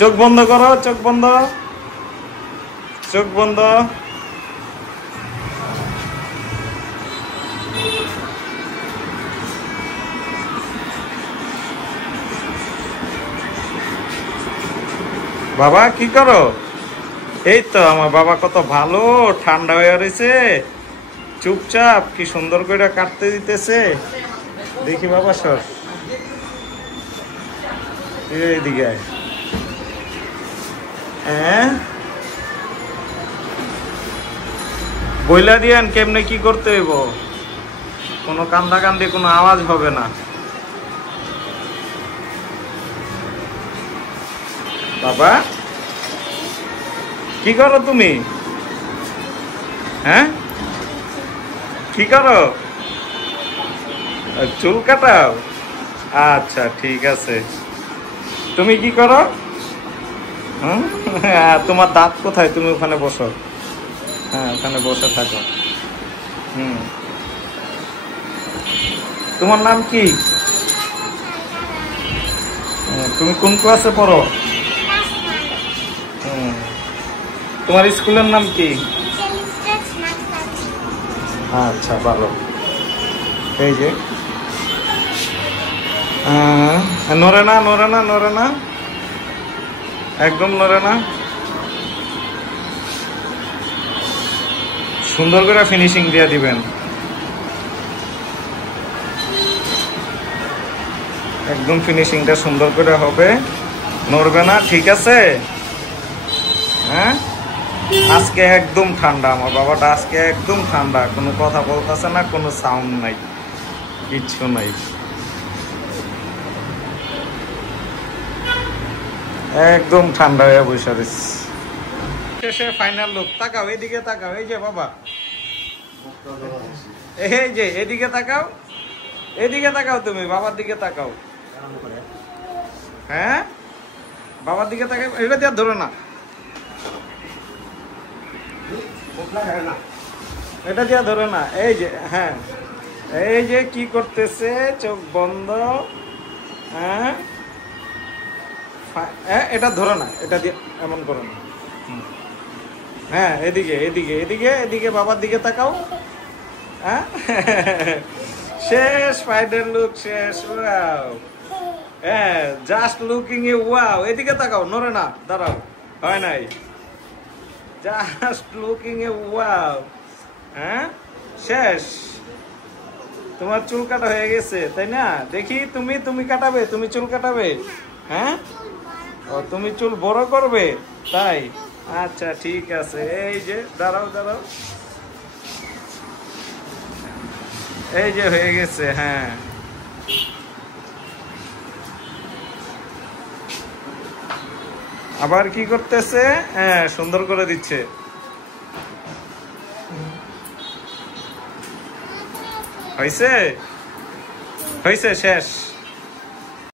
চোখ বন্ধ করো, চোখ বন্ধ, চোখ বন্ধ। বাবা কি করো? এই তো আমার বাবা কত ভালো, ঠান্ডা হয়ে রয়েছে, চুপচাপ কি সুন্দর করে কাটতে দিতেছে। দেখি বাবা সর, এইদিকে হ্যাঁ, বইলা দিয়েন কেমনে কি করতে হইব, কোনো কান্দা কান্দি কোনো আওয়াজ হবে না। বাবা কি করো তুমি? হ্যাঁ কি করো? চুল কাটাও? আচ্ছা ঠিক আছে। তুমি কি করো? তোমার দাঁত কোথায়? তুমি ওখানে বসো, হ্যাঁ ওখানে বসে থাকো। তোমার নাম কি? তুমি কোন ক্লাসে পড়ো? তোমার স্কুলের নাম কি? আচ্ছা ভালো। এই যে নড়ে না, নড়ে না, নড়ে না, একদম নড়ে না। সুন্দর করে ফিনিশিং দিয়ে দিবেন, একদম ফিনিশিংটা সুন্দর করে হবে, নড়বে না, ঠিক আছে? হ্যাঁ আজকে একদম ঠান্ডা, আমার বাবাটা আজকে একদম ঠান্ডা, কোনো কথা বলতেছে না, কোনো সাউন্ড নাই, কিচ্ছু নাই, একদম ঠান্ডা হয়ে বসে রয়েছে। শেষে ফাইনাল লুক, তাকাও এদিকে তাকাও, এই যে বাবা, এই যে এদিকে তাকাও, এদিকে তাকাও, তুমি বাবার দিকে তাকাও, হ্যাঁ বাবার দিকে তাকাও, এটা দিয়ে ধরো না, এটা দিয়ে ধরে না, এই যে হ্যাঁ, এই যে কি করতেছে, চোখ বন্ধ, হ্যাঁ এটা ধরে না, এটা দিয়ে এমন করো না, হ্যাঁ এদিকে এদিকে এদিকে এদিকে বাবার দিকে তাকাও, হ্যাঁ শেষ, ফাইনাল লুক শেষ, ওয়াও, হ্যাঁ জাস্ট লুকিং এ ওয়াও, এদিকে তাকাও, নড়ে না, দাঁড়াও, হয় নাই, জাস্ট লুকিং এ ওয়াও, হ্যাঁ শেষ, তোমার চুল কাটা হয়ে গেছে তাই না? দেখি তুমি, তুমি কাটাবে, তুমি চুল কাটাবে, হ্যাঁ ও তুমি চুল বড় করবে তাই? আচ্ছা ঠিক আছে, এই যে দাঁড়াও দাঁড়াও, এই যে হয়ে গেছে, হ্যাঁ আবার কি করতেছে, হ্যাঁ সুন্দর করে দিচ্ছে, হয়েছে, হয়েছে, শেষ।